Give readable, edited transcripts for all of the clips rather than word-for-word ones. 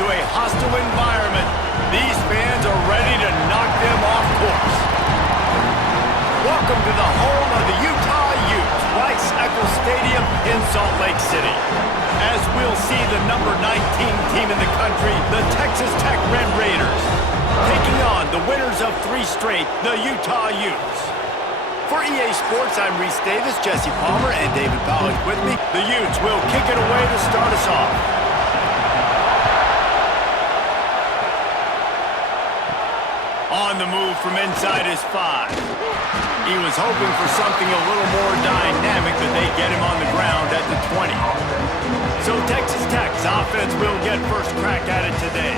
into a hostile environment. These fans are ready to knock them off course. Welcome to the home of the Utah Utes, Rice-Eccles Stadium in Salt Lake City. As we'll see the number 19 team in the country, the Texas Tech Red Raiders, taking on the winners of 3 straight, the Utah Utes. For EA Sports, I'm Reese Davis, Jesse Palmer, and David Pollack with me. The Utes will kick it away to start us off. On the move from inside his 5. He was hoping for something a little more dynamic, but they get him on the ground at the 20. So Texas Tech's offense will get first crack at it today.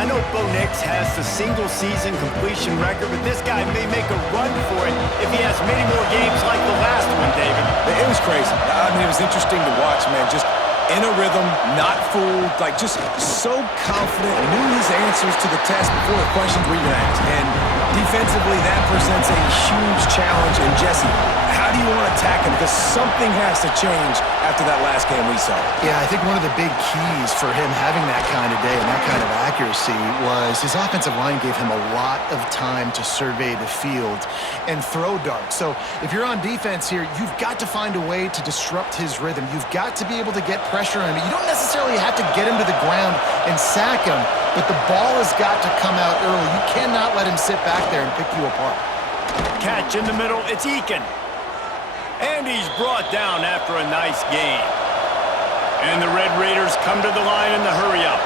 I know Bo Nix has the single-season completion record, but this guy may make a run for it if he has many more games like the last one, David. It was crazy. I mean, it was interesting to watch, man. Just in a rhythm, not fooled, like just so confident, knew his answers to the test before the questions were even asked. And defensively, that presents a huge challenge. And Jesse, how do you want to attack him? Because something has to change after that last game we saw. Yeah, I think one of the big keys for him having that kind of day and that kind of accuracy was his offensive line gave him a lot of time to survey the field and throw darts. So if you're on defense here, you've got to find a way to disrupt his rhythm. You've got to be able to get pressure on him. You don't necessarily have to get him to the ground and sack him, but the ball has got to come out early. You cannot let him sit back there and pick you apart. Catch in the middle, it's Eakin. And he's brought down after a nice gain. And the Red Raiders come to the line in the hurry-up.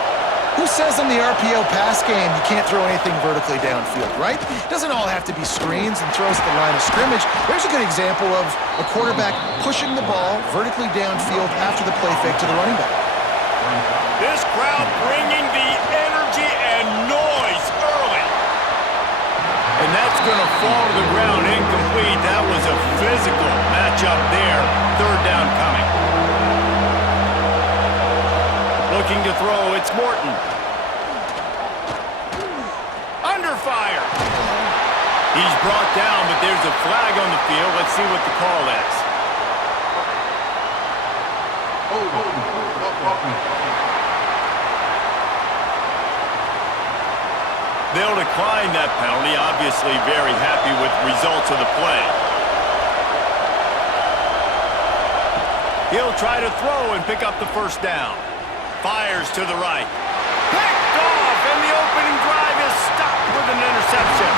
Who says in the RPO pass game you can't throw anything vertically downfield, right? It doesn't all have to be screens and throws at the line of scrimmage. There's a good example of a quarterback pushing the ball vertically downfield after the play fake to the running back. This crowd bringing the energy and noise early. And that's going to fall to the ground incomplete. That was a physical matchup there. 3rd down coming. Looking to throw, it's Morton. Under fire. He's brought down, but there's a flag on the field. Let's see what the call is. They'll decline that penalty, obviously very happy with results of the play. He'll try to throw and pick up the 1st down. Fires to the right. Picked off, and the opening drive is stopped with an interception.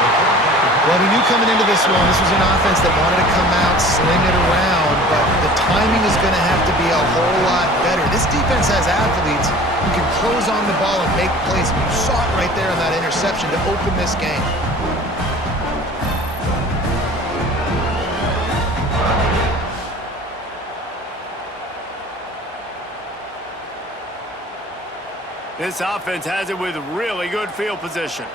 Well, we knew coming into this one, this was an offense that wanted to come out, sling it around, but the timing is going to have to be a whole lot better. This defense has athletes who can close on the ball and make plays. You saw it right there on that interception to open this game. This offense has it with really good field position.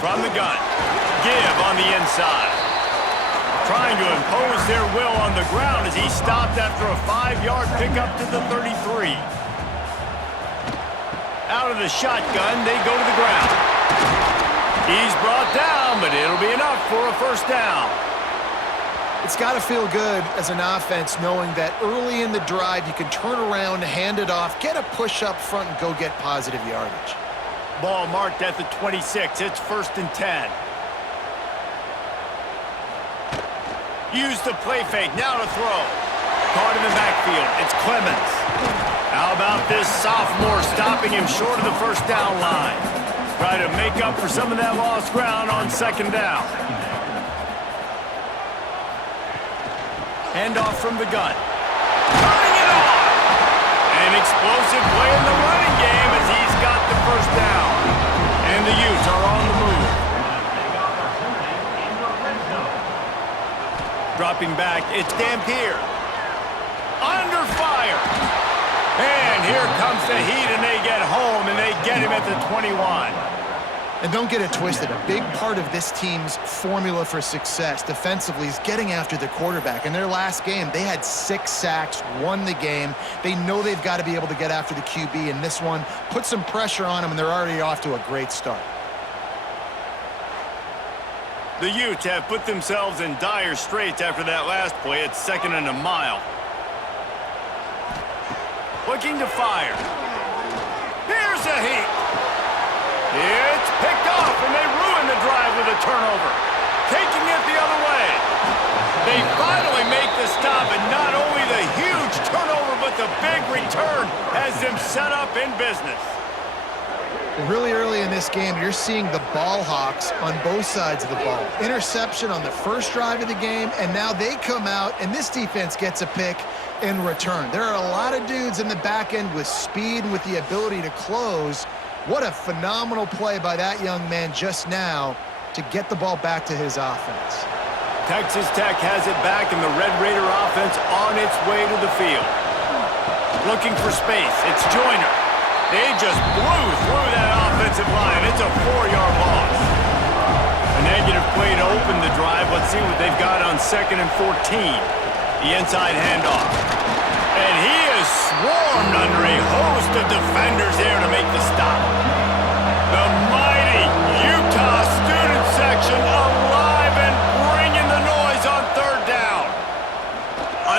From the gun, give on the inside. Trying to impose their will on the ground as he stopped after a 5-yard pickup to the 33. Out of the shotgun, they go to the ground. He's brought down, but it'll be enough for a 1st down. It's got to feel good as an offense knowing that early in the drive you can turn around, hand it off, get a push up front, and go get positive yardage. Ball marked at the 26. It's 1st and 10. Use the play fake. Now to throw. Caught in the backfield. It's Clemens. How about this sophomore stopping him short of the 1st down line? Try to make up for some of that lost ground on 2nd down. Handoff from the gun. Turning it on! An explosive play in the running game as he's got the 1st down. And the Utes are on the move. Dropping back, it's Dampier. Under fire. And here comes the heat, and they get home, and they get him at the 21. And don't get it twisted. A big part of this team's formula for success defensively is getting after the quarterback. In their last game, they had 6 sacks, won the game. They know they've got to be able to get after the QB, and this one put some pressure on them, and they're already off to a great start. The Utes have put themselves in dire straits after that last play. It's 2nd and a mile. looking to fire. Here's a heat. It's picked off, and they ruin the drive with a turnover. Taking it the other way. They finally make the stop, and not only the huge turnover, but the big return has them set up in business. Really early in this game, you're seeing the ball hawks on both sides of the ball. Interception on the first drive of the game, and now they come out, and this defense gets a pick in return. There are a lot of dudes in the back end with speed and with the ability to close. What a phenomenal play by that young man just now to get the ball back to his offense. Texas Tech has it back, and the Red Raider offense on its way to the field. Looking for space. It's Joyner. They just blew through that offensive line. It's a 4-yard loss. A negative play to open the drive. Let's see what they've got on 2nd and 14. The inside handoff. And he is swarmed under a host of defenders there to make the stop. The mighty Utah student section alive and bringing the noise on 3rd down.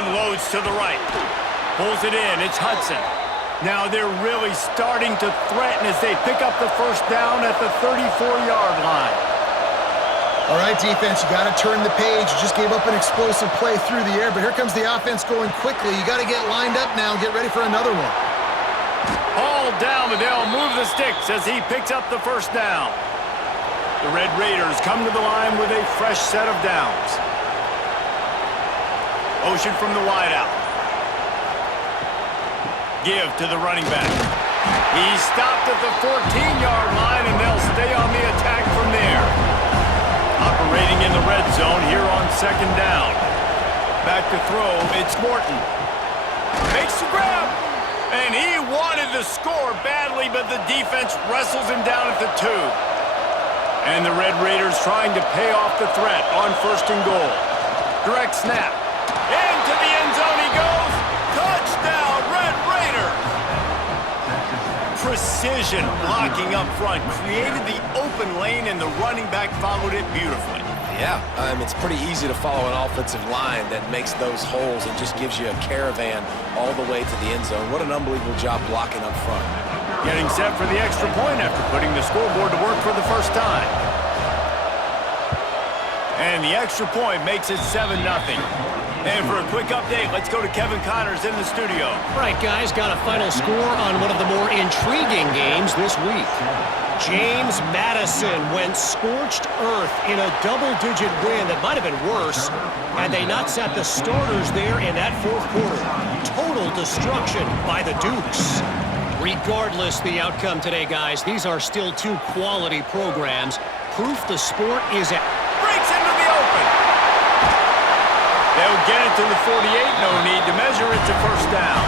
Unloads to the right. Pulls it in. It's Hudson. Now they're really starting to threaten as they pick up the 1st down at the 34-yard line. All right, defense, you got to turn the page. You just gave up an explosive play through the air, but here comes the offense going quickly. You got to get lined up now and get ready for another one. All down, but they'll move the sticks as he picks up the 1st down. The Red Raiders come to the line with a fresh set of downs. Ocean from the wideout. Give to the running back. He's stopped at the 14-yard line, and they'll stay on the attack from there. Operating in the red zone here on 2nd down. Back to throw, it's Morton. Makes the grab, and he wanted to score badly, but the defense wrestles him down at the 2. And the Red Raiders trying to pay off the threat on 1st and goal. Direct snap. Into the end zone he goes. Touchdown, Red Raiders! Precision blocking up front created the open lane, and the running back followed it beautifully. Yeah, it's pretty easy to follow an offensive line that makes those holes and just gives you a caravan all the way to the end zone. What an unbelievable job blocking up front. Getting set for the extra point after putting the scoreboard to work for the first time. And the extra point makes it 7-0. And for a quick update, let's go to Kevin Connors in the studio. All right, guys, got a final score on one of the more intriguing games this week. James Madison went scorched earth in a double-digit win that might have been worse had they not set the starters there in that 4th quarter. Total destruction by the Dukes. Regardless the outcome today, guys, these are still 2 quality programs. Proof the sport is at... Breaks into the open. They'll get it to the 48. No need to measure it to 1st down.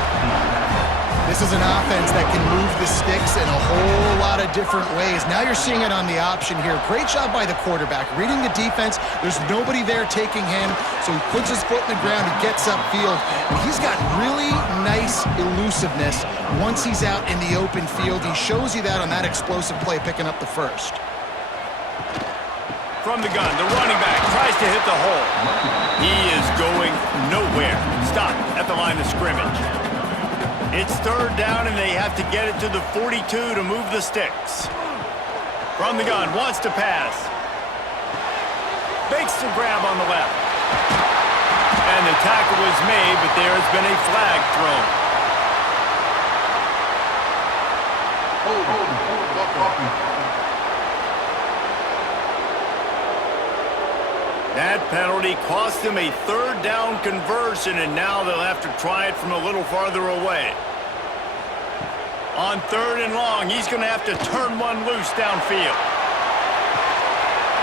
This is an offense that can move the sticks in a whole lot of different ways. Now you're seeing it on the option here. Great job by the quarterback. Reading the defense, there's nobody there taking him, so he puts his foot in the ground, he gets upfield, and he's got really nice elusiveness once he's out in the open field. He shows you that on that explosive play, picking up the 1st. From the gun, the running back tries to hit the hole. He is going nowhere. Stop at the line of scrimmage. It's 3rd down, and they have to get it to the 42 to move the sticks. From the gun, wants to pass. Makes the grab on the left. And the tackle was made, but there has been a flag thrown. That penalty cost them a 3rd down conversion, and now they'll have to try it from a little farther away. On 3rd and long, he's going to have to turn one loose downfield.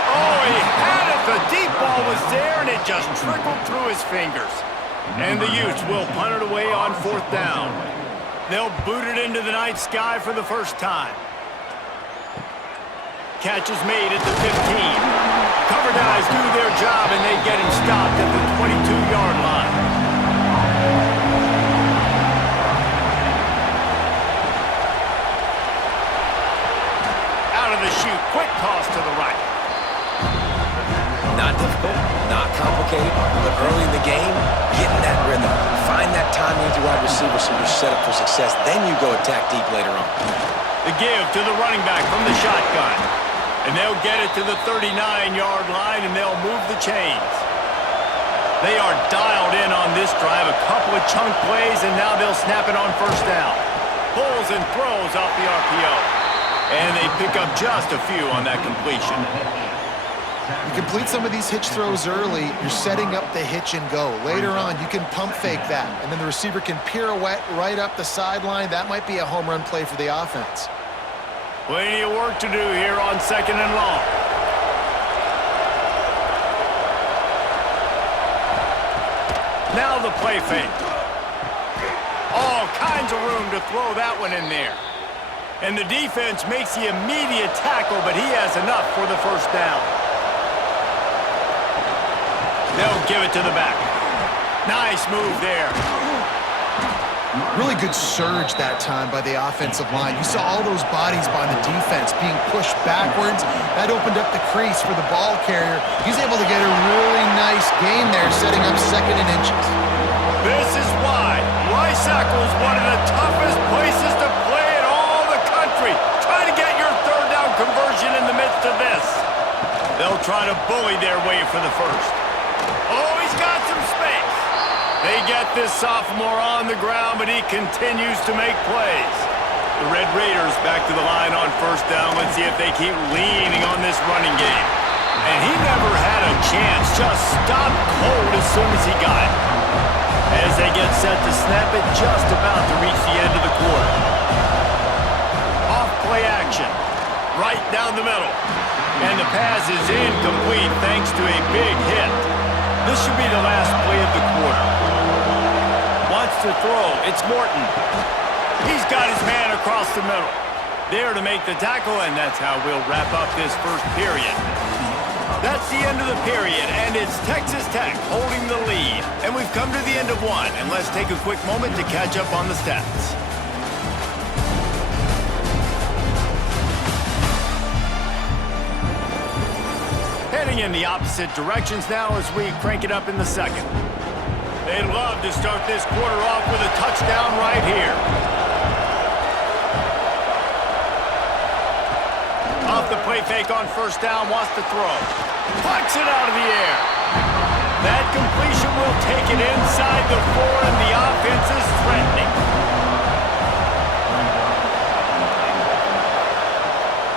Oh, he had it. The deep ball was there, and it just trickled through his fingers. And the Utes will punt it away on 4th down. They'll boot it into the night sky for the first time. Catch is made at the 15. Cover guys do their job, and they get him stopped at the 22-yard line. Out of the chute, quick toss to the right. Not difficult, not complicated, but early in the game, get in that rhythm. Find that timing with your wide receiver so you're set up for success. Then you go attack deep later on. The give to the running back from the shotgun. And they'll get it to the 39-yard line, and they'll move the chains. They are dialed in on this drive. A couple of chunk plays, and now they'll snap it on first down. Pulls and throws off the RPO. And they pick up just a few on that completion. You complete some of these hitch throws early, you're setting up the hitch and go. Later on, you can pump fake that, and then the receiver can pirouette right up the sideline. That might be a home run play for the offense. Plenty of work to do here on second and long. Now the play fake. All kinds of room to throw that one in there. And the defense makes the immediate tackle, but he has enough for the first down. They'll give it to the back. Nice move there. Really good surge that time by the offensive line. You saw all those bodies by the defense being pushed backwards. That opened up the crease for the ball carrier. He's able to get a really nice gain there, setting up second and inches. This is why Lysacle is one of the toughest places to play in all the country. Try to get your third down conversion in the midst of this. They'll try to bully their way for the first. Oh, he's got some space. They get this sophomore on the ground, but he continues to make plays. The Red Raiders back to the line on first down. Let's see if they keep leaning on this running game. And he never had a chance. Just stopped cold as soon as he got it. As they get set to snap it, just about to reach the end of the quarter. Off play action. Right down the middle. And the pass is incomplete thanks to a big hit. This should be the last play of the quarter. Wants to throw. It's Morton. He's got his man across the middle. There to make the tackle, and that's how we'll wrap up this first period. That's the end of the period, and it's Texas Tech holding the lead. And we've come to the end of one, and let's take a quick moment to catch up on the stats. Heading in the opposite directions now as we crank it up in the second. They'd love to start this quarter off with a touchdown right here. Off the play fake on first down, wants to throw. Plucks it out of the air. That completion will take it inside the 4, and the offense is threatening.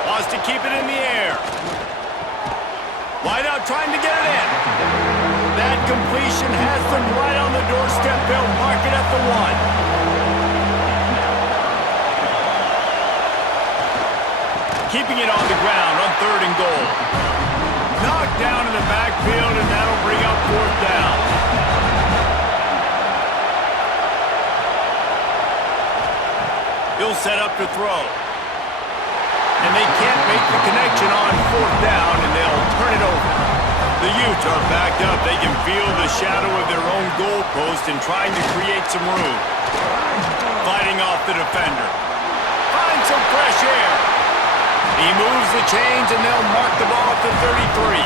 Wants to keep it in the air. Wide out trying to get it in. That completion has them right on the doorstep. They'll mark it at the 1. Keeping it on the ground on third and goal. Knocked down in the backfield, and that'll bring up fourth down. He'll set up to throw. And they can't make the connection on fourth down, and they'll turn it over. The Utes are backed up. They can feel the shadow of their own goalpost and trying to create some room. Fighting off the defender. Finds some fresh air. He moves the chains, and they'll mark the ball at the 33.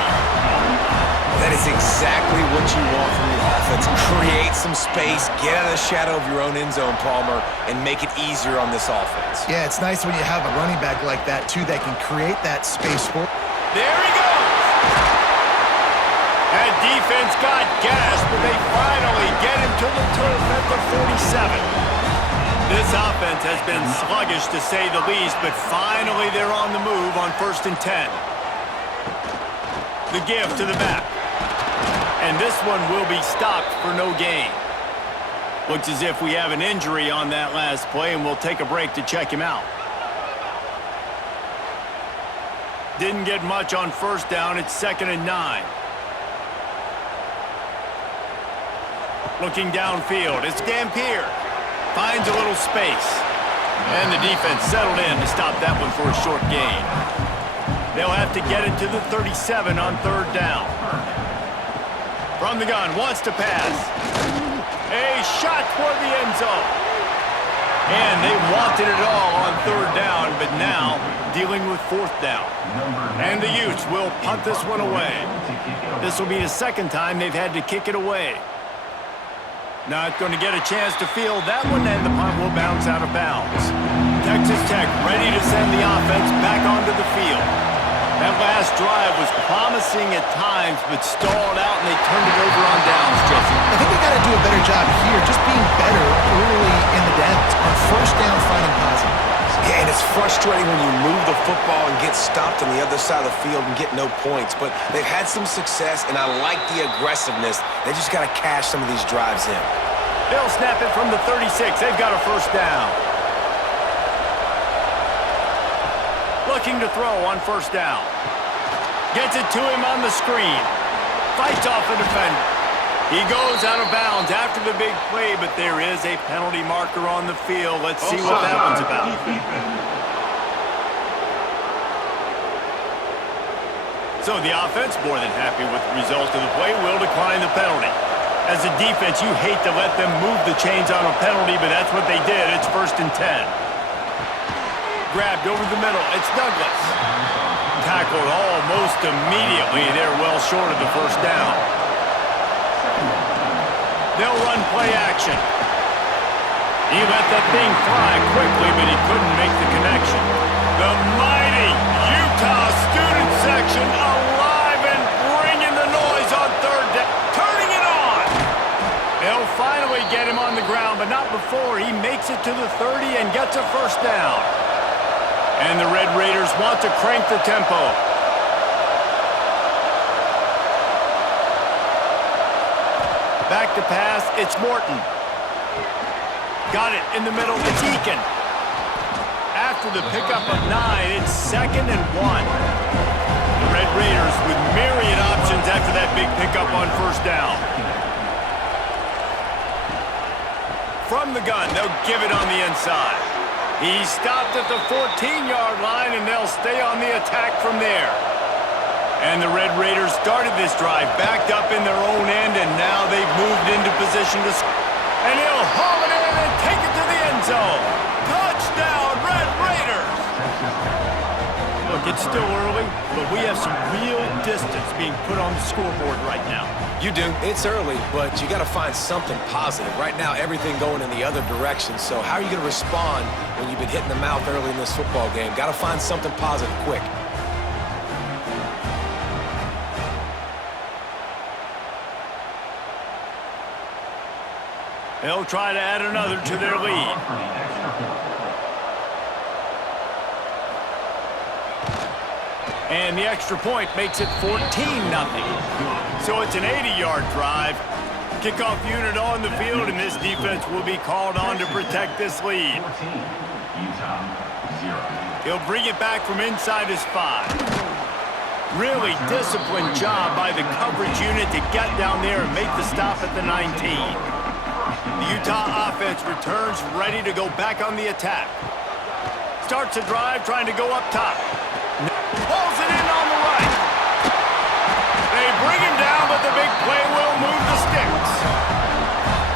That is exactly what you want from your offense. Create some space, get out of the shadow of your own end zone, Palmer, and make it easier on this offense. Yeah, it's nice when you have a running back like that, too, that can create that space for. There he goes! That defense got gas, but they finally get him to the turf at the 47. This offense has been sluggish, to say the least, but finally they're on the move on 1st and 10. The give to the back. And this one will be stopped for no gain. Looks as if we have an injury on that last play, and we'll take a break to check him out. Didn't get much on first down. It's 2nd and 9. Looking downfield. It's Dampier. Finds a little space. And the defense settled in to stop that one for a short gain. They'll have to get it to the 37 on third down. From the gun, wants to pass. A shot toward the end zone. And they wanted it all on third down, but now dealing with fourth down. And the Utes will punt this one away. This will be the second time they've had to kick it away. Not going to get a chance to field that one, and the punt will bounce out of bounds. Texas Tech ready to send the offense back onto the field. That last drive was promising at times, but stalled out, and they turned it over on downs, Jesse. I think they got to do a better job here, just being better early in the downs. On first down, finding positive plays. Yeah, and it's frustrating when you move the football and get stopped on the other side of the field and get no points. But they've had some success, and I like the aggressiveness. They just got to cash some of these drives in. They'll snap it from the 36. They've got a first down. Looking to throw on first down. Gets it to him on the screen. Fights off a defender. He goes out of bounds after the big play, but there is a penalty marker on the field. Let's see what that one's about. So the offense, more than happy with the result of the play, will decline the penalty. As a defense, you hate to let them move the chains on a penalty, but that's what they did. It's 1st and 10. Grabbed over the middle. It's Douglas. Tackled almost immediately. They're well short of the first down. They'll run play action. He let that thing fly quickly, but he couldn't make the connection. The mighty Utah student section alive and bringing the noise on third down. Turning it on. They'll finally get him on the ground, but not before he makes it to the 30 and gets a first down. And the Red Raiders want to crank the tempo. Back to pass, it's Morton. Got it in the middle, it's Eakin. After the pickup of 9, it's 2nd and 1. The Red Raiders with myriad options after that big pickup on first down. From the gun, they'll give it on the inside. He stopped at the 14-yard line, and they'll stay on the attack from there. And the Red Raiders started this drive backed up in their own end, and now they've moved into position to score. And he'll haul it in and take it to the end zone. Touchdown, Red Raiders! Look, it's still early, but we have some real distance being put on the scoreboard right now. You do. It's early, but you got to find something positive. Right now, everything going in the other direction. So how are you going to respond when you've been hit in the mouth early in this football game? Got to find something positive quick. They'll try to add another to their lead. And the extra point makes it 14-0. So it's an 80-yard drive. Kickoff unit on the field, and this defense will be called on to protect this lead. He'll bring it back from inside his 5. Really disciplined job by the coverage unit to get down there and make the stop at the 19. The Utah offense returns ready to go back on the attack. Starts a drive trying to go up top. Pulls it in on the right. They bring him down, but the big play will move the sticks.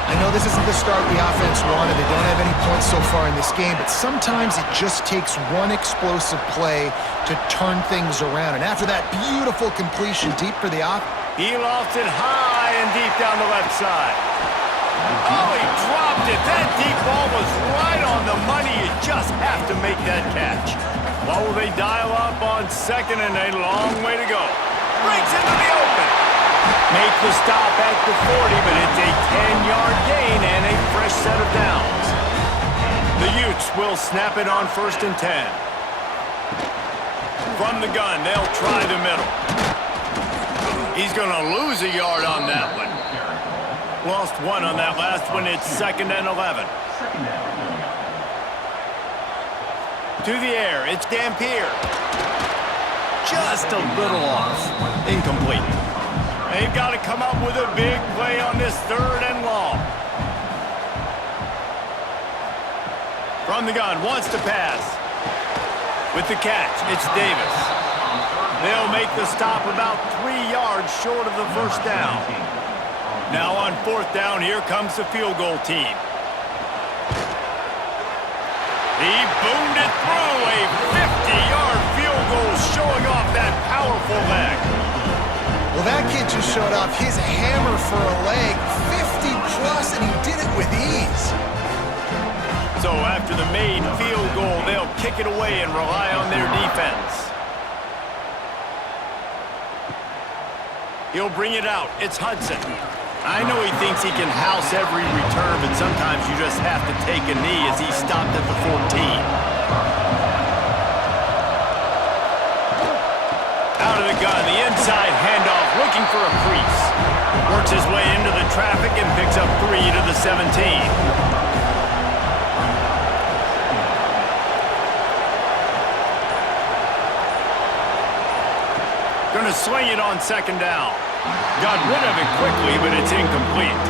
I know this isn't the start the offense wanted. They don't have any points so far in this game, but sometimes it just takes one explosive play to turn things around. And after that beautiful completion deep for the offense. He lofts it high and deep down the left side. Oh, he dropped it. That deep ball was right on the money. You just have to make that catch. What will they dial up on 2nd and a long way to go? Breaks into the open. Make the stop at the 40, but it's a 10-yard gain and a fresh set of downs. The Utes will snap it on 1st and 10. From the gun, they'll try the middle. He's going to lose a yard on that one. Lost 1 on that last one. It's 2nd and 11. To the air, it's Dampier. Just a little off. Incomplete. They've got to come up with a big play on this 3rd and long. From the gun, wants to pass. With the catch, it's Davis. They'll make the stop about 3 yards short of the first down. Now on 4th down, here comes the field goal team. He boomed it through a 50-yard showed off his hammer for a leg, 50 plus, and he did it with ease. So after the made field goal, they'll kick it away and rely on their defense. He'll bring it out. It's Hudson. I know he thinks he can house every return, but sometimes you just have to take a knee as he stopped at the 14. Out of the gun, the inside handoff, looking for a crease. Works his way into the traffic and picks up 3 to the 17. Gonna swing it on second down. Got rid of it quickly, but it's incomplete.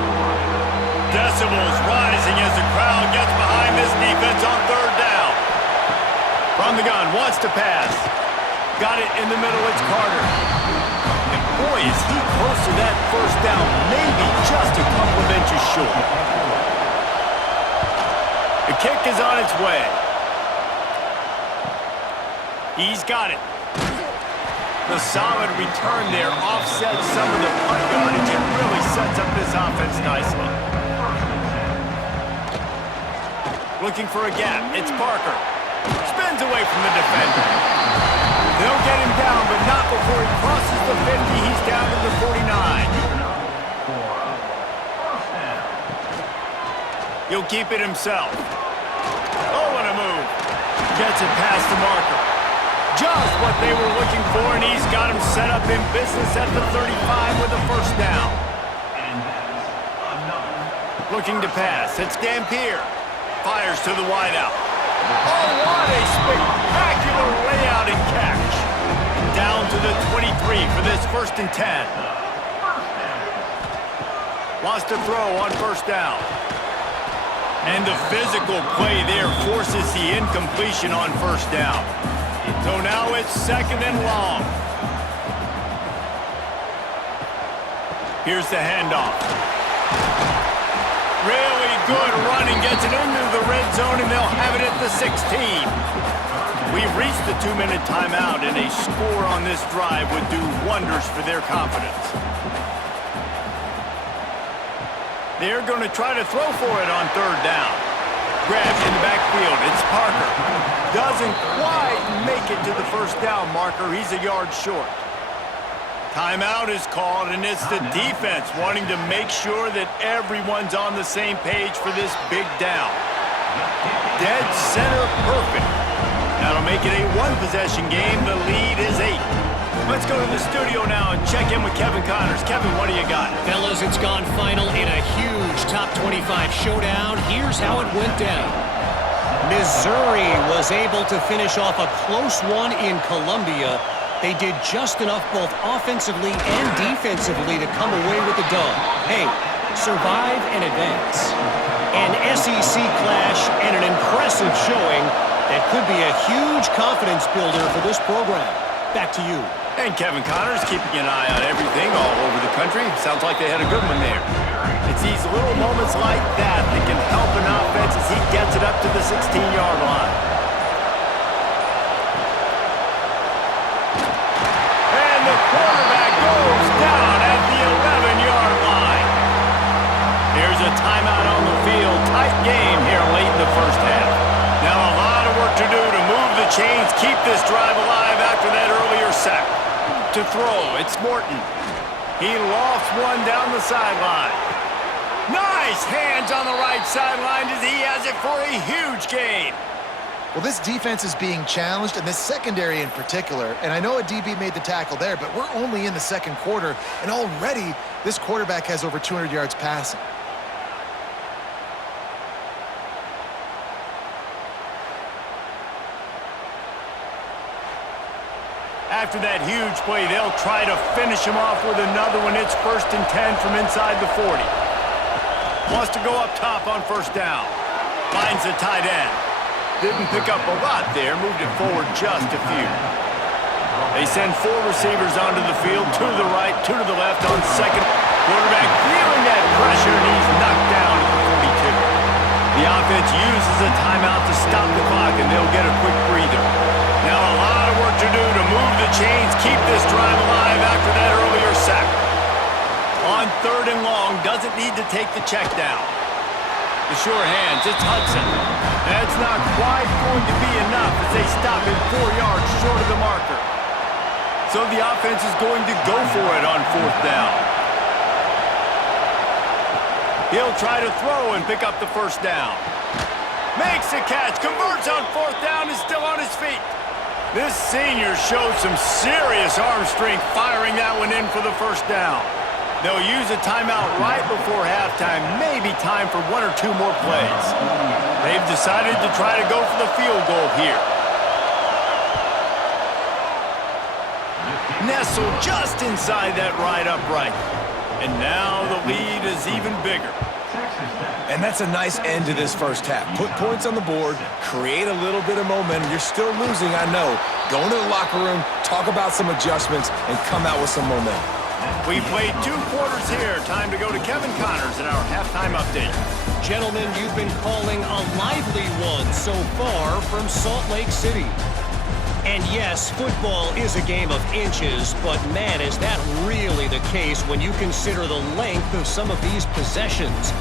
Decibels rising as the crowd gets behind this defense on third down. From the gun, wants to pass. Got it in the middle, it's Carter. And boy, is he close to that first down, maybe just a couple of inches short. The kick is on its way. He's got it. The solid return there offsets some of the punt yardage and really sets up this offense nicely. Looking for a gap. It's Parker. Spins away from the defender. They'll get him down, but not before he crosses the 50. He's down to the 49. He'll keep it himself. Oh, what a move. Gets it past the marker. Just what they were looking for, and he's got him set up in business at the 35 with a first down. Looking to pass. It's Dampier. Fires to the wideout. Oh, what a spectacular layout and catch. Down to the 23 for this 1st and 10. Wants to throw on first down. And the physical play there forces the incompletion on first down. So now it's 2nd and long. Here's the handoff. Really good running, gets it into the red zone, and they'll have it at the 16. We've reached the 2-minute timeout, and a score on this drive would do wonders for their confidence. They're going to try to throw for it on third down. Grabbed in the backfield. It's Parker. Doesn't quite make it to the first down marker. He's a yard short. Timeout is called, and it's the defense wanting to make sure that everyone's on the same page for this big down. Dead center perfect. That'll make it a one-possession game. The lead is 8. Let's go to the studio now and check in with Kevin Connors. Kevin, what do you got? Fellas, it's gone final in a huge top 25 showdown. Here's how it went down. Missouri was able to finish off a close one in Columbia. They did just enough both offensively and defensively to come away with the dub. Hey, survive and advance. An SEC clash and an impressive showing that could be a huge confidence builder for this program. Back to you. And Kevin Connors keeping an eye on everything all over the country. Sounds like they had a good one there. It's these little moments like that that can help an offense as he gets it up to the 16-yard line. And the quarterback goes down at the 11-yard line. There's a timeout on the field. Tight game here late in the first half. Now a lot of work to do to move the chains, keep this drive alive after that earlier sack. To throw, it's Morton. He lofts one down the sideline. Nice hands on the right sideline as he has it for a huge gain. Well, this defense is being challenged, and this secondary in particular. And I know a DB made the tackle there, but we're only in the second quarter, and already this quarterback has over 200 yards passing. After that huge play, they'll try to finish him off with another one. It's 1st and 10 from inside the 40. Wants to go up top on first down. Finds the tight end. Didn't pick up a lot there. Moved it forward just a few. They send 4 receivers onto the field. 2 to the right, 2 to the left on second. Quarterback feeling that pressure, and he's knocked down at the 42. The offense uses a timeout to stop the clock, and they'll get a quick breather. Now a lot of work to do to move the chains, keep this drive alive after that earlier sack. On 3rd and long, doesn't need to take the check down. The sure hands, it's Hudson. That's not quite going to be enough as they stop him 4 yards short of the marker. So the offense is going to go for it on 4th down. He'll try to throw and pick up the 1st down. Makes the catch, converts on 4th down, is still on his feet. This senior showed some serious arm strength firing that one in for the 1st down. They'll use a timeout right before halftime, maybe time for 1 or 2 more plays. They've decided to try to go for the field goal here. Nestled just inside that right upright. And now the lead is even bigger. And that's a nice end to this first half. Put points on the board, create a little bit of momentum. You're still losing, I know. Go into the locker room, talk about some adjustments, and come out with some momentum. We played 2 quarters here. Time to go to Kevin Connors in our halftime update. Gentlemen, you've been calling a lively one so far from Salt Lake City. And yes, football is a game of inches, but man, is that really the case when you consider the length of some of these possessions.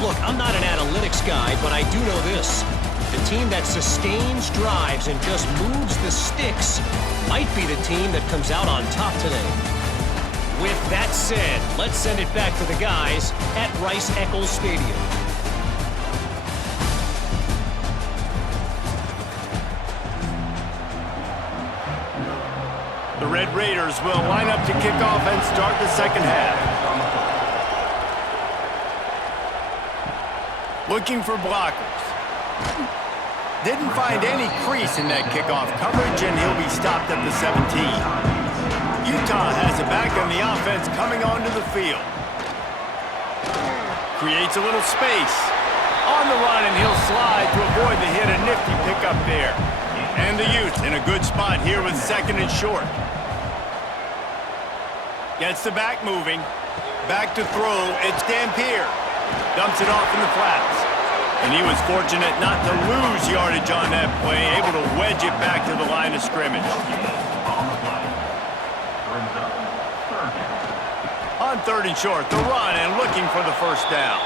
Look, I'm not an analytics guy, but I do know this. The team that sustains drives and just moves the sticks might be the team that comes out on top today. With that said, let's send it back to the guys at Rice-Eccles Stadium. The Red Raiders will line up to kick off and start the second half. Looking for blockers. Didn't find any crease in that kickoff coverage, and he'll be stopped at the 17. Utah has it back on the offense coming onto the field. Creates a little space. On the run, and he'll slide to avoid the hit. A nifty pickup there. And the Utes in a good spot here with 2nd and short. Gets the back moving. Back to throw. It's Dampier. Dumps it off in the flats. And he was fortunate not to lose yardage on that play, able to wedge it back to the line of scrimmage. On 3rd and short, the run and looking for the 1st down.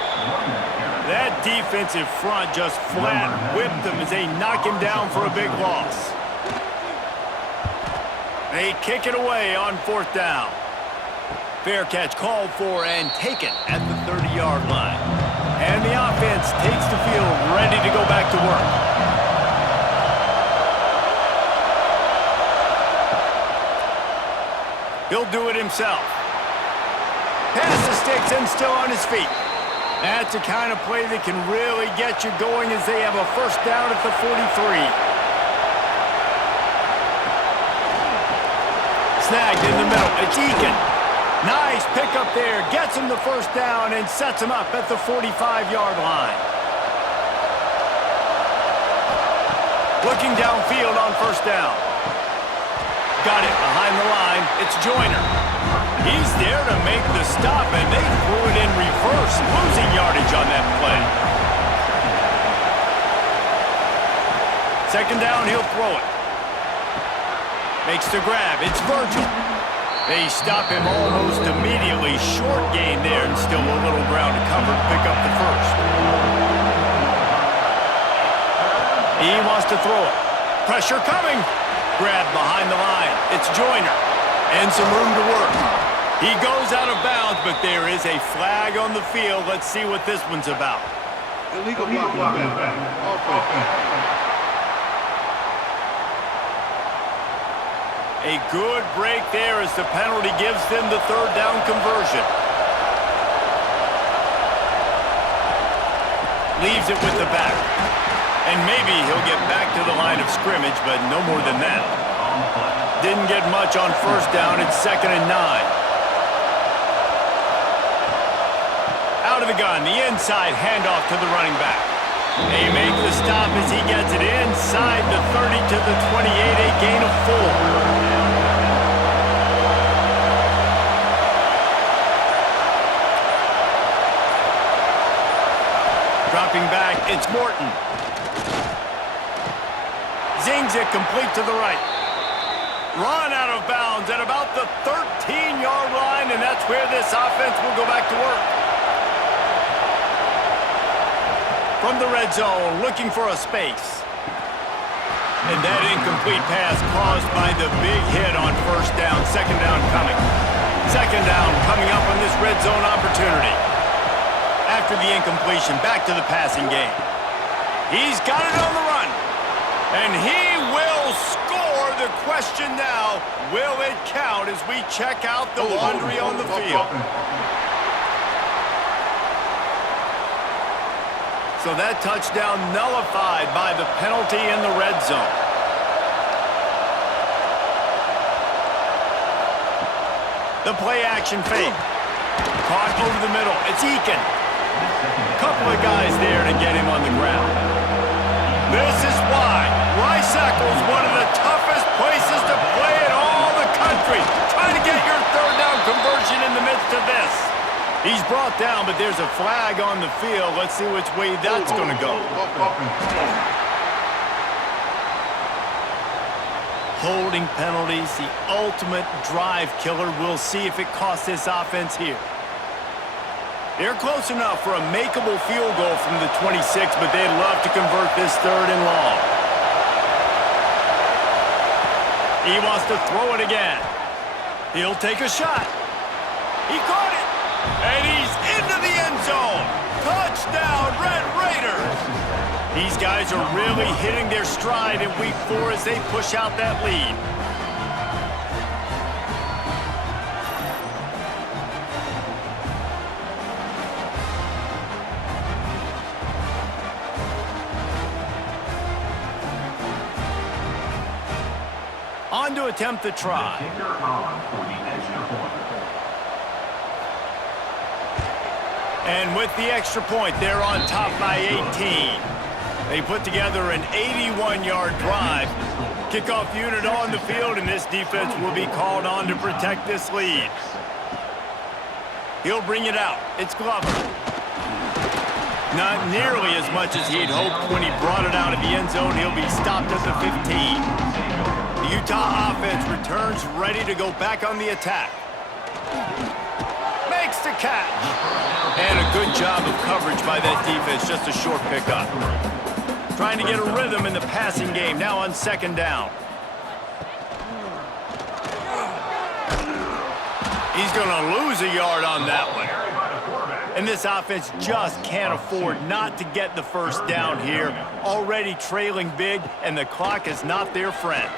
That defensive front just flat whipped them as they knock him down for a big loss. They kick it away on 4th down. Fair catch called for and taken at the 30-yard line. And the offense takes the field ready to go back to work. He'll do it himself. Past the sticks and still on his feet. That's the kind of play that can really get you going as they have a 1st down at the 43. Snagged in the middle. It's Eakin. Nice pickup there. Gets him the 1st down and sets him up at the 45-yard line. Looking downfield on 1st down. Got it behind the line. It's Joyner. He's there to make the stop, and they threw it in reverse, losing yardage on that play. 2nd down, he'll throw it. Makes the grab. It's Virgil. They stop him almost immediately. Short gain there, and still a little ground to cover to pick up the 1st. He wants to throw it. Pressure coming. Grab behind the line. It's Joyner. And some room to work. He goes out of bounds, but there is a flag on the field. Let's see what this one's about. Illegal block. A good break there as the penalty gives them the 3rd down conversion. Leaves it with the back. And maybe he'll get back to the line of scrimmage, but no more than that. Didn't get much on 1st down. It's 2nd and 9. Out of the gun, the inside handoff to the running back. They make the stop as he gets it inside the 30 to the 28, a gain of 4. Dropping back, it's Morton. Zings it complete to the right. Run out of bounds at about the 13-yard line, and that's where this offense will go back to work. From the red zone, looking for a space. And that incomplete pass caused by the big hit on first down. Second down coming. Second down coming up on this red zone opportunity. After the incompletion, back to the passing game. He's got it on the run. And he will score. The question now, will it count as we check out the laundry on the field? So that touchdown nullified by the penalty in the red zone. The play action fake. Caught over the middle. It's Eakin. Couple of guys there to get him on the ground. This is why Rice-Eccles is one of the toughest places to play in all the country. Trying to get your third down conversion in the midst of this. He's brought down, but there's a flag on the field. Let's see which way that's going to go. Holding penalties, the ultimate drive killer. We'll see if it costs this offense here. They're close enough for a makeable field goal from the 26, but they'd love to convert this third and long. He wants to throw it again. He'll take a shot. He caught it. And he's into the end zone. Touchdown, Red Raiders. These guys are really hitting their stride in week 4 as they push out that lead. On to attempt the try. And with the extra point, they're on top by 18. They put together an 81-yard drive. Kickoff unit on the field, and this defense will be called on to protect this lead. He'll bring it out. It's Glover. Not nearly as much as he'd hoped when he brought it out of the end zone. He'll be stopped at the 15. The Utah offense returns ready to go back on the attack. Makes the catch. And a good job of coverage by that defense, just a short pickup. Trying to get a rhythm in the passing game, now on second down. He's going to lose a yard on that one. And this offense just can't afford not to get the first down here. Already trailing big, and the clock is not their friend.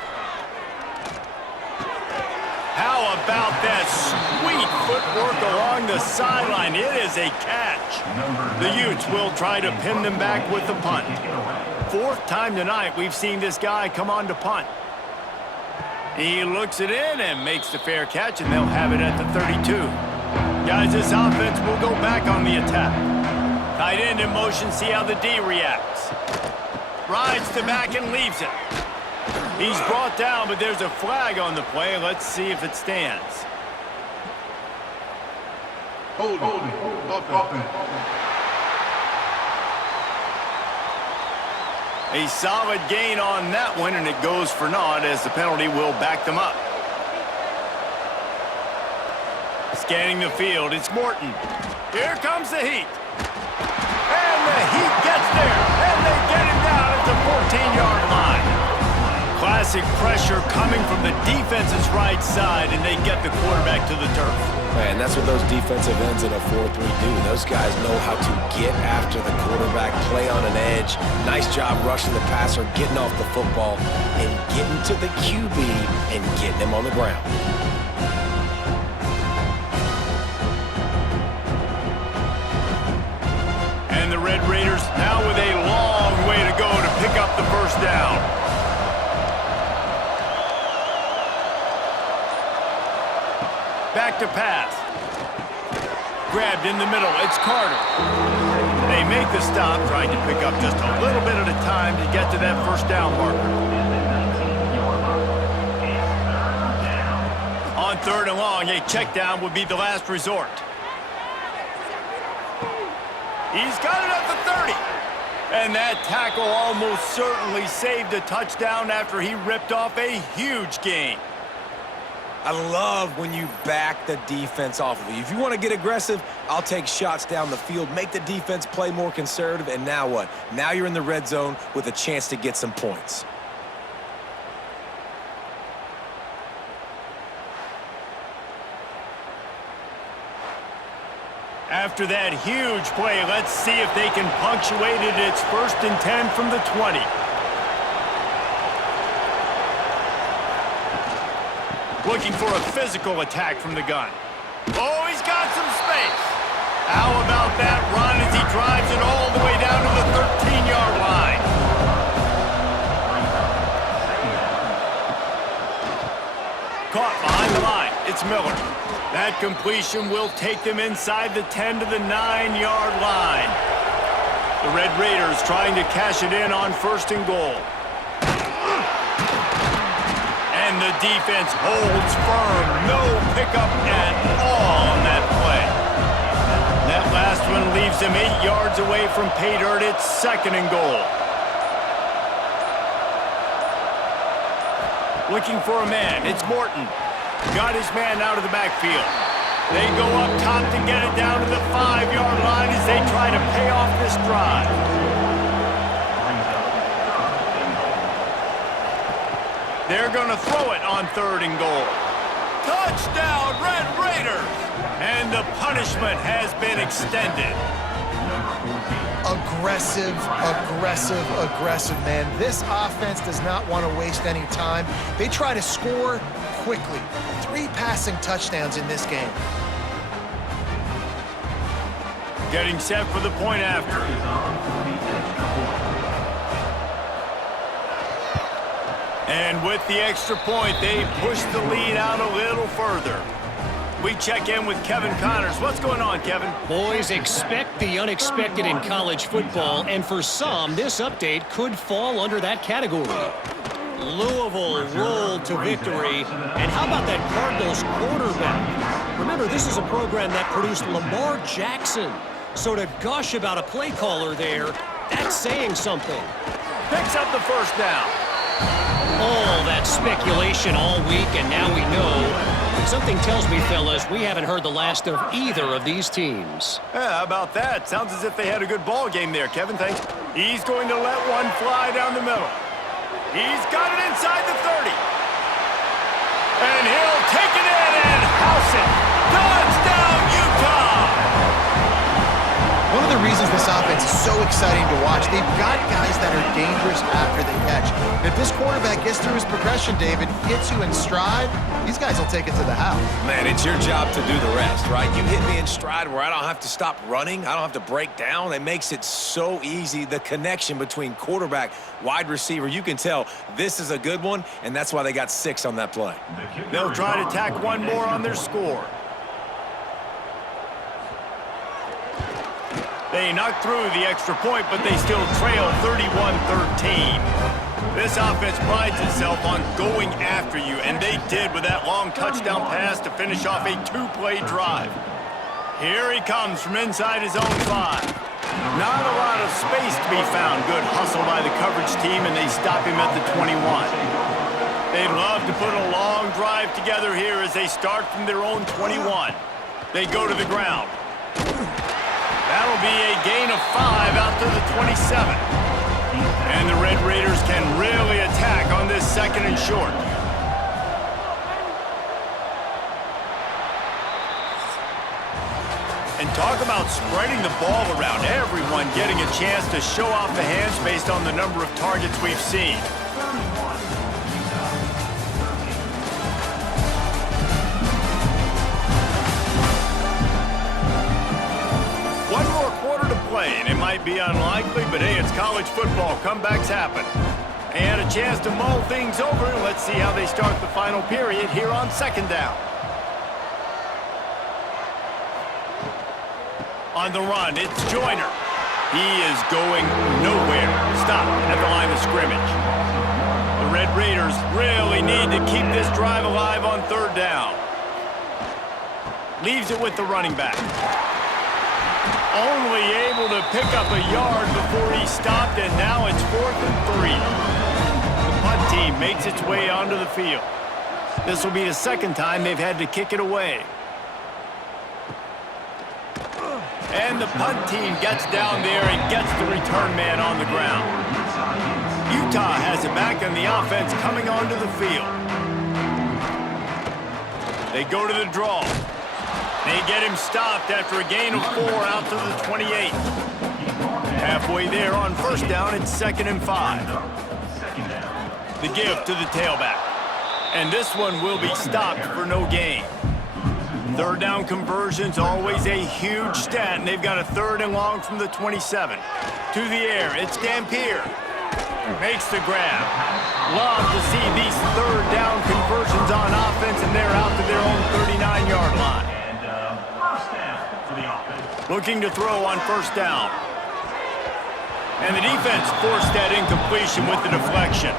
How about that sweet footwork along the sideline? It is a catch. The Utes will try to pin them back with the punt. Fourth time tonight we've seen this guy come on to punt. He looks it in and makes the fair catch, and they'll have it at the 32. Guys, this offense will go back on the attack. Tight end in motion, see how the D reacts. Rides to back and leaves it. He's brought down, but there's a flag on the play. Let's see if it stands. Hold it. A solid gain on that one, and it goes for naught as the penalty will back them up. Scanning the field, it's Morton. Here comes the heat. And the heat gets there, and they get him down at the 14-yard line. Classic pressure coming from the defense's right side, and they get the quarterback to the turf. Man, that's what those defensive ends in a 4-3 do. Those guys know how to get after the quarterback, play on an edge. Nice job rushing the passer, getting off the football, and getting to the QB and getting him on the ground. And the Red Raiders now with a long way to go to pick up the first down. Back to pass. Grabbed in the middle. It's Carter. They make the stop, trying to pick up just a little bit at a time to get to that first down marker. On third and long, a check down would be the last resort. He's got it at the 30. And that tackle almost certainly saved a touchdown after he ripped off a huge gain. I love when you back the defense off of you. If you want to get aggressive, I'll take shots down the field, make the defense play more conservative, and now what? Now you're in the red zone with a chance to get some points. After that huge play, let's see if they can punctuate it. It's 1st and 10 from the 20. Looking for a physical attack from the gun. Oh, he's got some space. How about that run as he drives it all the way down to the 13-yard line? Caught behind the line. It's Miller. That completion will take them inside the 10 to the 9-yard line. The Red Raiders trying to cash it in on 1st and goal. And the defense holds firm. No pickup at all on that play. That last one leaves them 8 yards away from pay dirt. It's 2nd and goal. Looking for a man. It's Morton. Got his man out of the backfield. They go up top to get it down to the 5-yard line as they try to pay off this drive. They're going to throw it on 3rd and goal. Touchdown, Red Raiders! And the punishment has been extended. Aggressive, aggressive, aggressive, man. This offense does not want to waste any time. They try to score quickly. 3 passing touchdowns in this game. Getting set for the point after. And with the extra point, they push the lead out a little further. We check in with Kevin Connors. What's going on, Kevin? Boys, expect the unexpected in college football, and for some, this update could fall under that category. Louisville rolled to victory, and how about that Cardinals quarterback? Remember, this is a program that produced Lamar Jackson, so to gush about a play caller there, that's saying something. Picks up the 1st down. All that speculation all week, and now we know. But something tells me, fellas, we haven't heard the last of either of these teams. Yeah, how about that? Sounds as if they had a good ball game there, Kevin. Thanks. He's going to let one fly down the middle. He's got it inside the 30. And he'll take it in and house it. Touchdown, Utah! One of the reasons this offense is so exciting to watch, they've got guys that are dangerous after they catch. And if this quarterback gets through his progression, David, hits you in stride, these guys will take it to the house. Man, it's your job to do the rest, right? You hit me in stride where I don't have to stop running. I don't have to break down. It makes it so easy. The connection between quarterback, wide receiver, you can tell this is a good one, and that's why they got 6 on that play. They'll try to tack one more on their score. They knocked through the extra point, but they still trail 31-13. This offense prides itself on going after you, and they did with that long touchdown pass to finish off a 2-play drive. Here he comes from inside his own 5. Not a lot of space to be found. Good hustle by the coverage team, and they stop him at the 21. They'd love to put a long drive together here as they start from their own 21. They go to the ground. That'll be a gain of 5 out to the 27. And the Red Raiders can really attack on this 2nd and short. And talk about spreading the ball around. Everyone getting a chance to show off the hands based on the number of targets we've seen. One more quarter to play, and it might be unlikely, but hey, it's college football. Comebacks happen. And a chance to mull things over. Let's see how they start the final period here on 2nd down. On the run, it's Joyner. He is going nowhere. Stop at the line of scrimmage. The Red Raiders really need to keep this drive alive on 3rd down. Leaves it with the running back. Only able to pick up a yard before he stopped, and now it's 4th and 3. The punt team makes its way onto the field. This will be the second time they've had to kick it away. And the punt team gets down there and gets the return man on the ground. Utah has it back on the offense coming onto the field. They go to the draw. They get him stopped after a gain of 4 out to the 28. Halfway there on first down, it's 2nd and 5. The give to the tailback. And this one will be stopped for no gain. Third down conversion's always a huge stat, and they've got a 3rd and long from the 27. To the air, it's Dampier. Makes the grab. Love to see these 3rd down conversions on offense, and they're out to their own 39-yard line. First down for the offense. Looking to throw on first down. And the defense forced that incompletion with the deflection.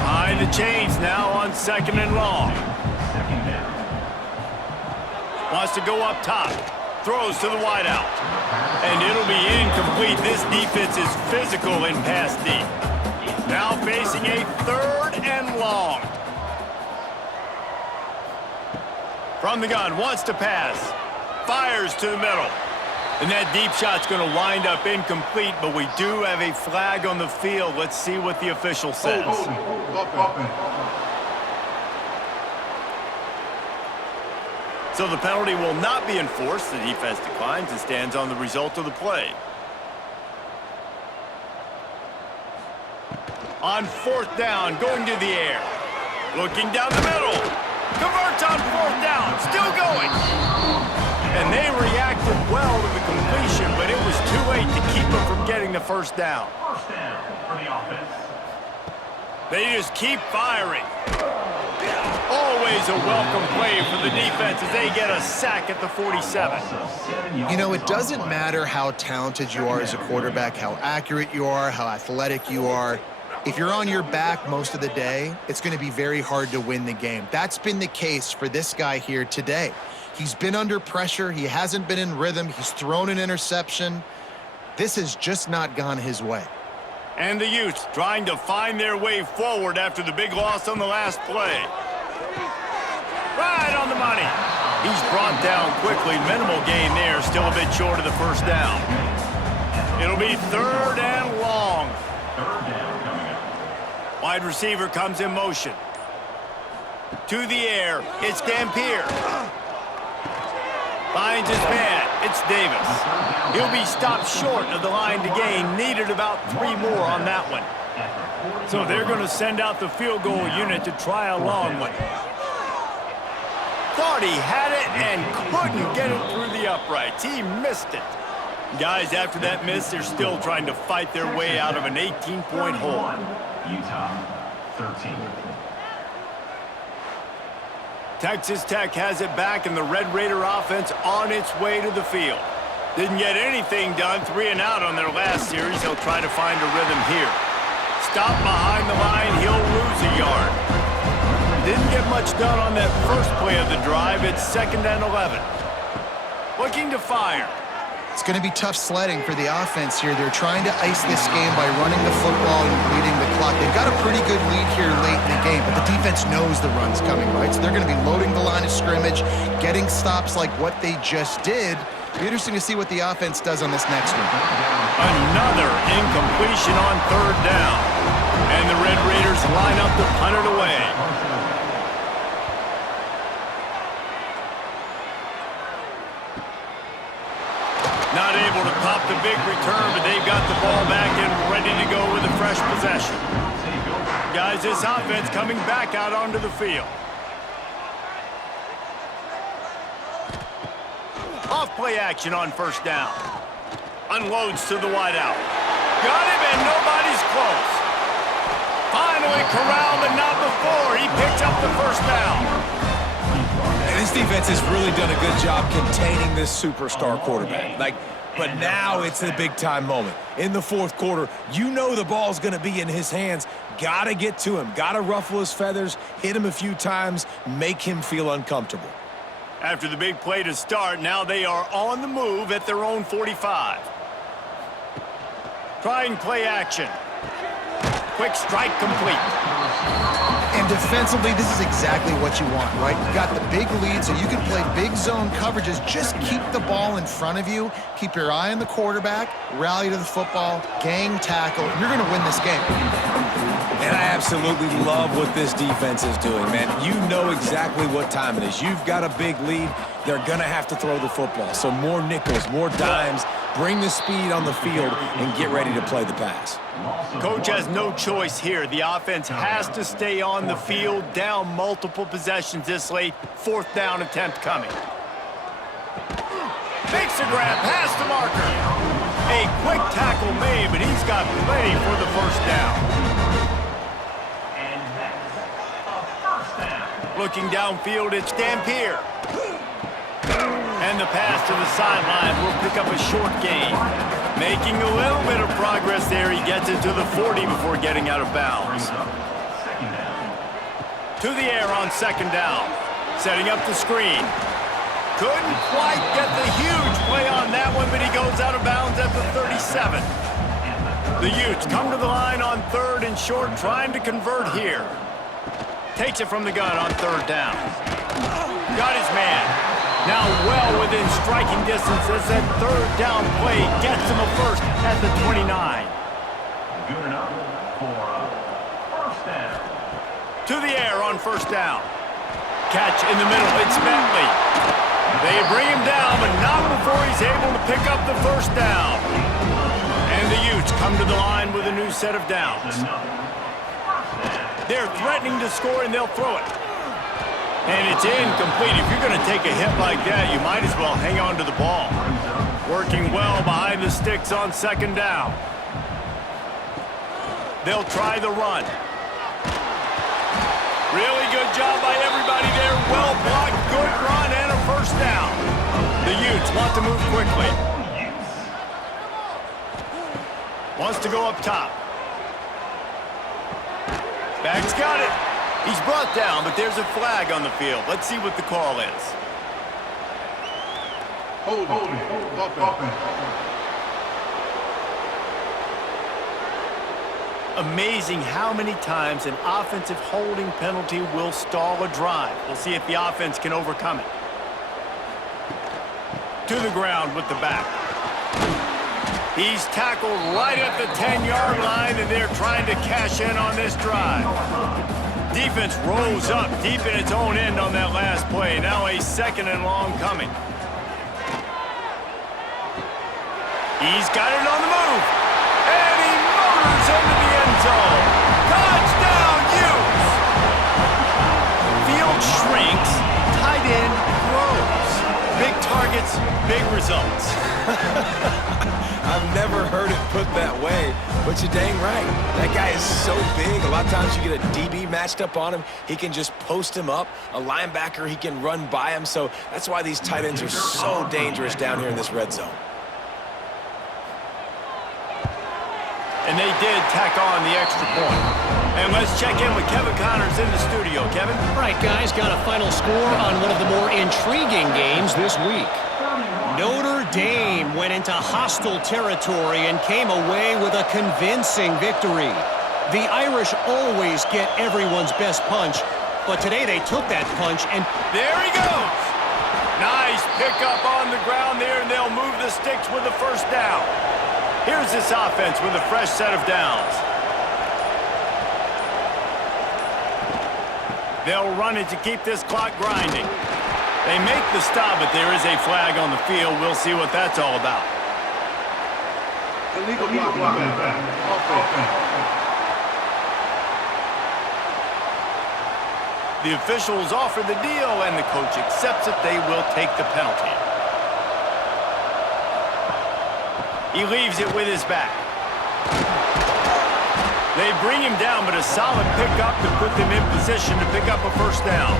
Behind the chains now on 2nd and long. Wants to go up top. Throws to the wideout. And it'll be incomplete. This defense is physical in pass deep. Now facing a 3rd and long. From the gun, wants to pass. Fires to the middle. And that deep shot's going to wind up incomplete, but we do have a flag on the field. Let's see what the official says. So the penalty will not be enforced. The defense declines and stands on the result of the play. On 4th down, going to the air. Looking down the middle. Converts on 4th down. Still going. And they reacted well to the completion, but it was too late to keep them from getting the first down. First down for the offense. They just keep firing. Always a welcome play for the defense as they get a sack at the 47. You know, it doesn't matter how talented you are as a quarterback, how accurate you are, how athletic you are. If you're on your back most of the day, it's going to be very hard to win the game. That's been the case for this guy here today. He's been under pressure. He hasn't been in rhythm. He's thrown an interception. This has just not gone his way. And the Utes trying to find their way forward after the big loss on the last play. Right on the money. He's brought down quickly. Minimal gain there. Still a bit short of the first down. It'll be 3rd and long. Wide receiver comes in motion. To the air. It's Dampier. Finds his man. It's Davis. He'll be stopped short of the line to gain. Needed about 3 more on that one. So they're going to send out the field goal unit to try a long one. Thought he had it and couldn't get it through the uprights. He missed it. Guys, after that miss, they're still trying to fight their way out of an 18-point hole. Utah, 13. Texas Tech has it back, and the Red Raider offense on its way to the field. Didn't get anything done, 3 and out on their last series. He'll try to find a rhythm here. Stop behind the line, he'll lose a yard. Didn't get much done on that first play of the drive. It's 2nd and 11. Looking to fire. It's going to be tough sledding for the offense here. They're trying to ice this game by running the football and bleeding the clock. They've got a pretty good lead here late in the game, but the defense knows the run's coming, right? So they're going to be loading the line of scrimmage, getting stops like what they just did. It'll be interesting to see what the offense does on this next one. Another incompletion on 3rd down. And the Red Raiders line up to punt it away. Not able to pop the big return, but they've got the ball back and ready to go with a fresh possession. Guys, this offense coming back out onto the field. Off play action on first down. Unloads to the wideout. Got him and nobody's close. Finally corralled, but not before. He picks up the first down. And this defense has really done a good job containing this superstar quarterback. But now it's a big-time moment. In the 4th quarter, you know the ball's going to be in his hands. Got to get to him. Got to ruffle his feathers, hit him a few times, make him feel uncomfortable. After the big play to start, now they are on the move at their own 45. Trying play action. Quick strike complete. And defensively, this is exactly what you want, right? You got the big lead, so you can play big zone coverages. Just keep the ball in front of you. Keep your eye on the quarterback. Rally to the football. Gang tackle. You're going to win this game. And I absolutely love what this defense is doing, man. You know exactly what time it is. You've got a big lead. They're going to have to throw the football. So more nickels, more dimes. Bring the speed on the field and get ready to play the pass. Coach has no choice here. The offense has to stay on the field, down multiple possessions this late. 4th down attempt coming. Makes a grab, past the marker. A quick tackle made, but he's got plenty for the 1st down. And that's a 1st down. Looking downfield, it's Dampier. And the pass to the sideline will pick up a short gain. Making a little bit of progress there. He gets it to the 40 before getting out of bounds. 2nd down. To the air on 2nd down. Setting up the screen. Couldn't quite get the huge play on that one, but he goes out of bounds at the 37. The Utes come to the line on 3rd and short, trying to convert here. Takes it from the gun on 3rd down. Got his man. Now well within striking distance as that 3rd down play gets him a 1st at the 29. Good enough for a 1st down. To the air on 1st down. Catch in the middle, it's Bentley. They bring him down, but not before he's able to pick up the 1st down. And the Utes come to the line with a new set of downs. They're threatening to score, and they'll throw it. And it's incomplete. If you're going to take a hit like that, you might as well hang on to the ball. Working well behind the sticks on 2nd down. They'll try the run. Really good job by everybody there. Well blocked, good run, and a 1st down. The Utes want to move quickly. Wants to go up top. Back's got it. He's brought down, but there's a flag on the field. Let's see what the call is. Holding. Offense. Amazing how many times an offensive holding penalty will stall a drive. We'll see if the offense can overcome it. To the ground with the back. He's tackled right at the 10-yard line, and they're trying to cash in on this drive. Defense rolls up deep in its own end on that last play. Now a 2nd and long coming. He's got it on the move. And he motors into the end zone. Touchdown, Utes! Field shrinks, tight end grows. Big targets, big results. I've never heard it put that way, but you're dang right. That guy is so big. A lot of times you get a DB matched up on him. He can just post him up. A linebacker, he can run by him. So that's why these tight ends are so dangerous down here in this red zone. And they did tack on the extra point. And let's check in with Kevin Connors in the studio. Kevin? All right, guys, got a final score on one of the more intriguing games this week. Notre Dame went into hostile territory and came away with a convincing victory. The Irish always get everyone's best punch, but today they took that punch and... There he goes! Nice pickup on the ground there, and they'll move the sticks with the 1st down. Here's this offense with a fresh set of downs. They'll run it to keep this clock grinding. They make the stop, but there is a flag on the field. We'll see what that's all about. Illegal blocking. Offense. The officials offer the deal, and the coach accepts it. They will take the penalty. He leaves it with his back. They bring him down, but a solid pickup to put them in position to pick up a 1st down.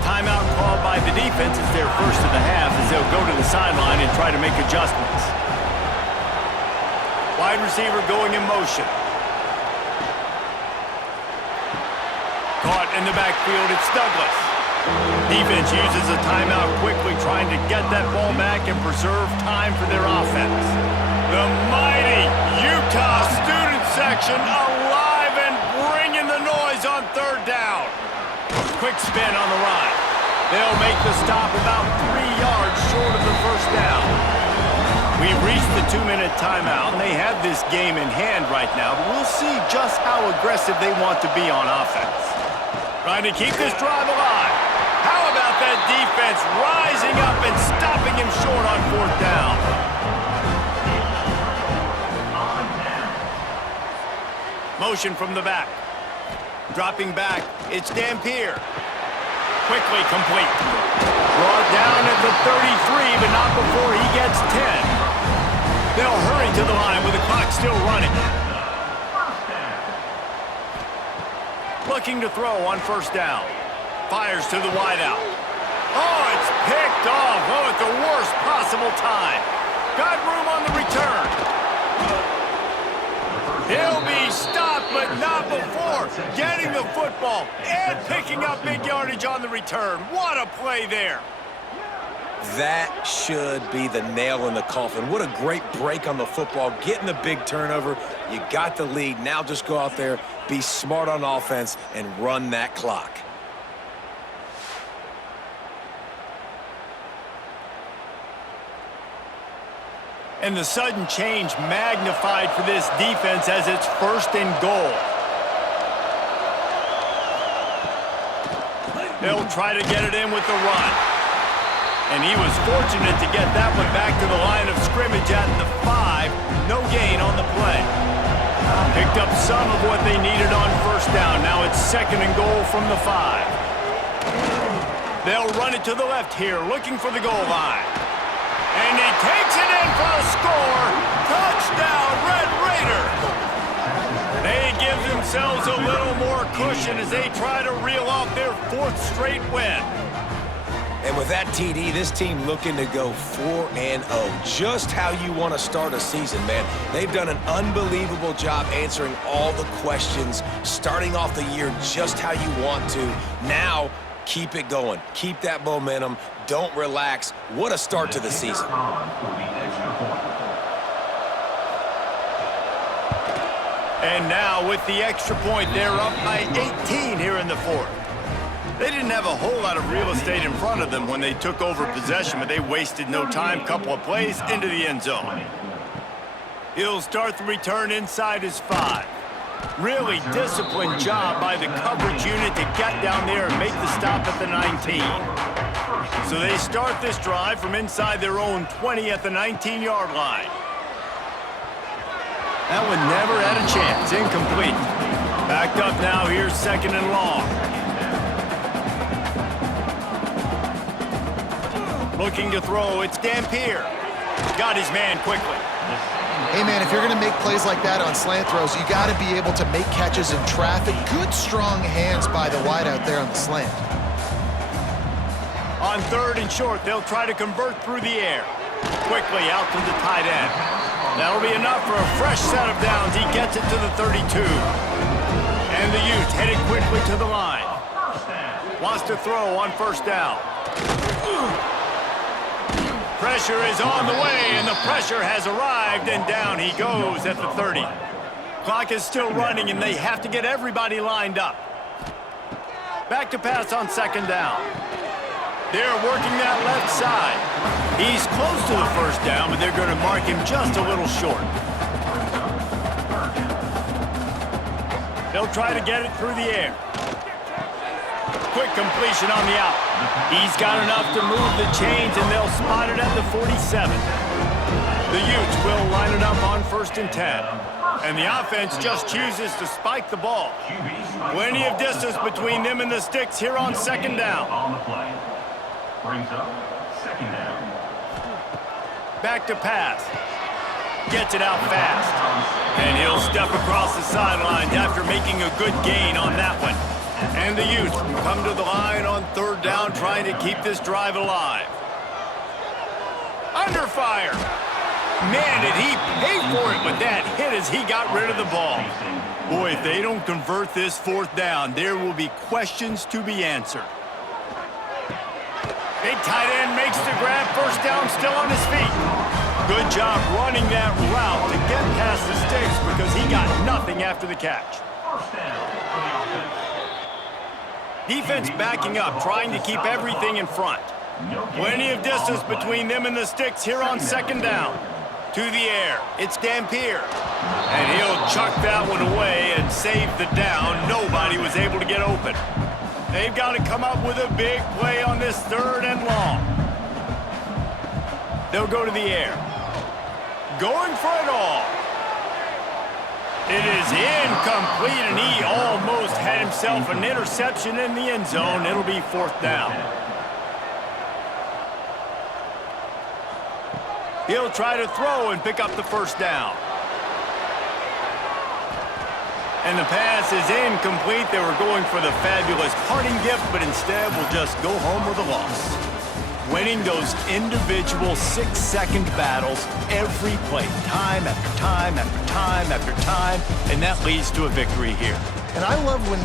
Timeout called by the defense. It's their 1st of the half as they'll go to the sideline and try to make adjustments. Wide receiver going in motion. Caught in the backfield, it's Douglas. Defense uses a timeout quickly, trying to get that ball back and preserve time for their offense. The mighty Utah student section alive and bringing the noise on third down. Quick spin on the run. They'll make the stop about 3 yards short of the first down. We've reached the 2-minute timeout. They have this game in hand right now, but we'll see just how aggressive they want to be on offense. Trying to keep this drive alive. How about that defense rising up and stopping him short on fourth down? Motion from the back. Dropping back, it's Dampier. Quickly complete. Brought down at the 33, but not before he gets 10. They'll hurry to the line with the clock still running. Looking to throw on first down. Fires to the wideout. Oh, it's picked off. Oh, at the worst possible time. Got room on the return. He'll be stopped, but not before getting the football and picking up big yardage on the return. What a play there. That should be the nail in the coffin. What a great break on the football, getting the big turnover. You got the lead. Now just go out there, be smart on offense, and run that clock. And the sudden change magnified for this defense as it's first and goal. They'll try to get it in with the run. And he was fortunate to get that one back to the line of scrimmage at the 5. No gain on the play. Picked up some of what they needed on first down. Now it's second and goal from the 5. They'll run it to the left here, looking for the goal line. And he takes it in for a score. Touchdown, Red Raiders. They give themselves a little more cushion as they try to reel off their 4th straight win. And with that TD, this team looking to go 4-0. Just how you want to start a season, man. They've done an unbelievable job answering all the questions, starting off the year just how you want to. Now, keep it going. Keep that momentum. Don't relax. What a start to the season. And now with the extra point, they're up by 18 here in the 4th. They didn't have a whole lot of real estate in front of them when they took over possession, but they wasted no time. Couple of plays into the end zone. He'll start the return inside his 5. Really disciplined job by the coverage unit to get down there and make the stop at the 19. So they start this drive from inside their own 20 at the 19-yard line. That one never had a chance. Incomplete. Backed up now. Here's second and long. Looking to throw. It's Dampier. Got his man quickly. Hey, man, if you're going to make plays like that on slant throws, you got to be able to make catches in traffic. Good, strong hands by the wideout there on the slant. On third and short, they'll try to convert through the air. Quickly out to the tight end. That'll be enough for a fresh set of downs. He gets it to the 32. And the Utes headed quickly to the line. Wants to throw on first down. Pressure is on the way, and the pressure has arrived, and down he goes at the 30. Clock is still running, and they have to get everybody lined up. Back to pass on second down. They're working that left side. He's close to the first down, but they're going to mark him just a little short. They'll try to get it through the air. Quick completion on the out. He's got enough to move the chains, and they'll spot it at the 47. The Utes will line it up on first and 10. And the offense just chooses to spike the ball. Plenty of distance between them and the sticks here on second down. On the play. Brings up second down. Back to pass. Gets it out fast. And he'll step across the sidelines after making a good gain on that one. And the Utes come to the line on third down, trying to keep this drive alive. Under fire. Man, did he pay for it with that hit as he got rid of the ball. Boy, if they don't convert this fourth down, there will be questions to be answered. Big tight end makes the grab. First down, still on his feet. Good job running that route to get past the sticks because he got nothing after the catch. First down for the offense. Defense backing up, trying to keep everything in front. Plenty of distance between them and the sticks here on second down. To the air, it's Dampier. And he'll chuck that one away and save the down. Nobody was able to get open. They've got to come up with a big play on this 3rd and long. They'll go to the air. Going for it all. It is incomplete, and he almost had himself an interception in the end zone. It'll be 4th down. He'll try to throw and pick up the 1st down. And the pass is incomplete. They were going for the fabulous parting gift, but instead will just go home with a loss. Winning those individual 6-second battles every play, time after time after time after time, and that leads to a victory here. And I love when